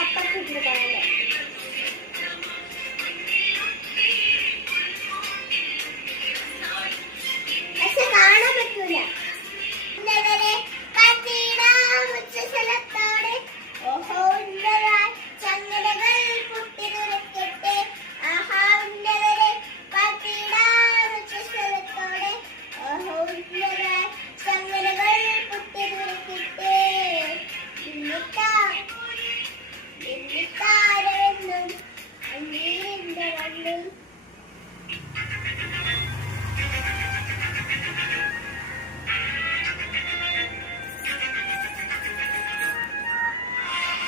അപ്പുറത്ത് കാണാൻ പക്ഷെ കാണാൻ പറ്റൂല. ഓഹോ ചങ്ങലകൾ പൊട്ടി തുറക്കട്ടെ. ആഹാ ഉന്നതരെ പാട്ടിടാച്ച സ്ഥലത്തോടെ. ഓഹോ ചങ്ങലകൾ പൊട്ടി തുറക്കട്ടെ. താരമെന്നും അന്നീരിന്റെ മണ്ണിൽ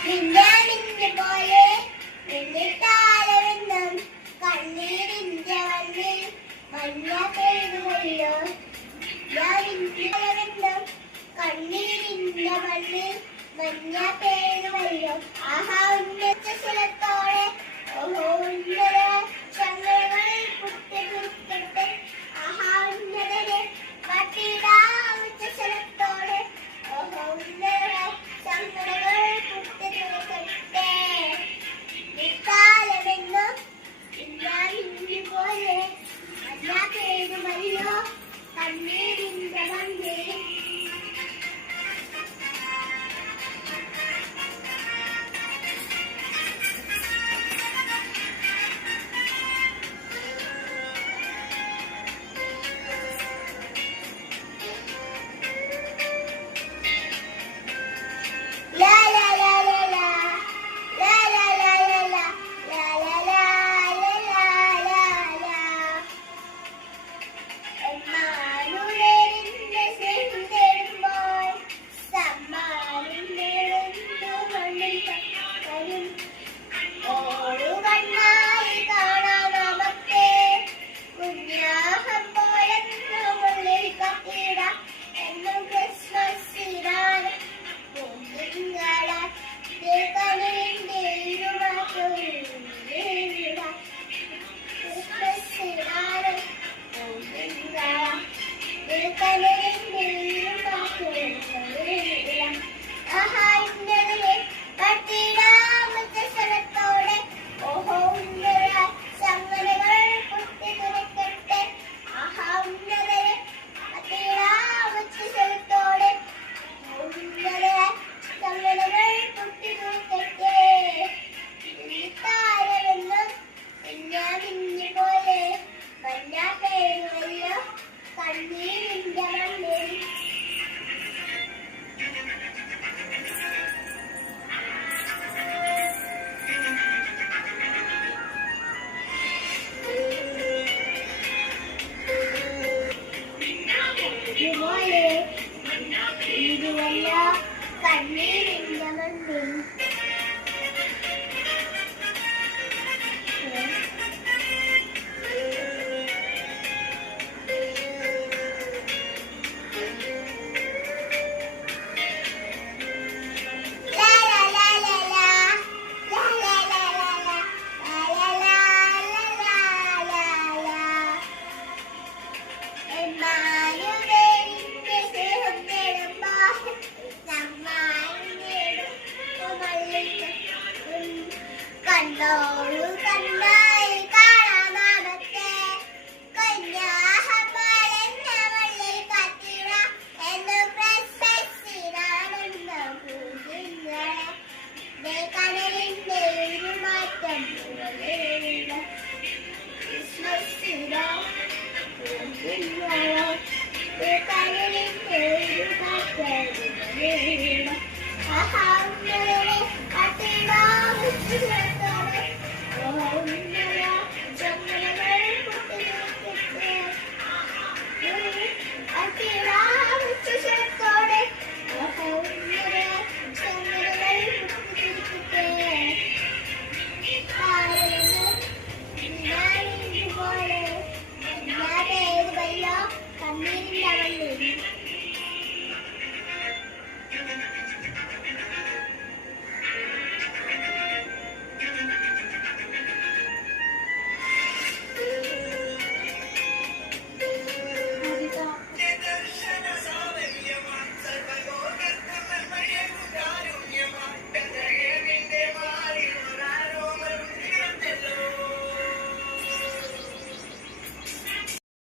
മിന്നാമിന്നു പോലെ താരമെന്നും കണ്ണീരിന്റെ മണ്ണിൽ മഞ്ഞ പെയ്തുവല്ലോ. ഞാനെന്നും കണ്ണീരിന്റെ മണ്ണിൽ മഞ്ഞ പെയ്തുവല്ലോ. ആഹാ ഉന്നത സ്ഥലത്തോടെ. ഓഹോ ഉന്നത ചങ്ങലകൾ പൊട്ടി തുറക്കട്ടെ. ആഹാ ഉന്നതരെ പാട്ടിടാച്ച സ്ഥലത്തോടെ. ഓഹോ ഉന്നത ചങ്ങലകൾ പൊട്ടി തുറക്കട്ടെ. നിക്കാലമെന്നും ഇന്നാമിന്നു പോലെ മഞ്ഞ പെയ്തുവല്ലോ. കണ്ണീരിന്റെ മണ്ണിൽ കണ്ണീരിന്റെ മണ്ണിൽ കണ്ണോളു കണ്ണായി കാണാമത്തെ കന്യാഹമാലെന്ന വള്ളിൽ കത്തിട എന്ന് പ്രശസ്തിനാണെന്ന പൂജിങ്ങളെ കടലിന്റെ ഒരു മാറ്റം പോലെയുള്ള ക്രിസ്മസിനോ കടലിന്റെ ഒരു മാറ്റം പോലെയുള്ള ആഹാ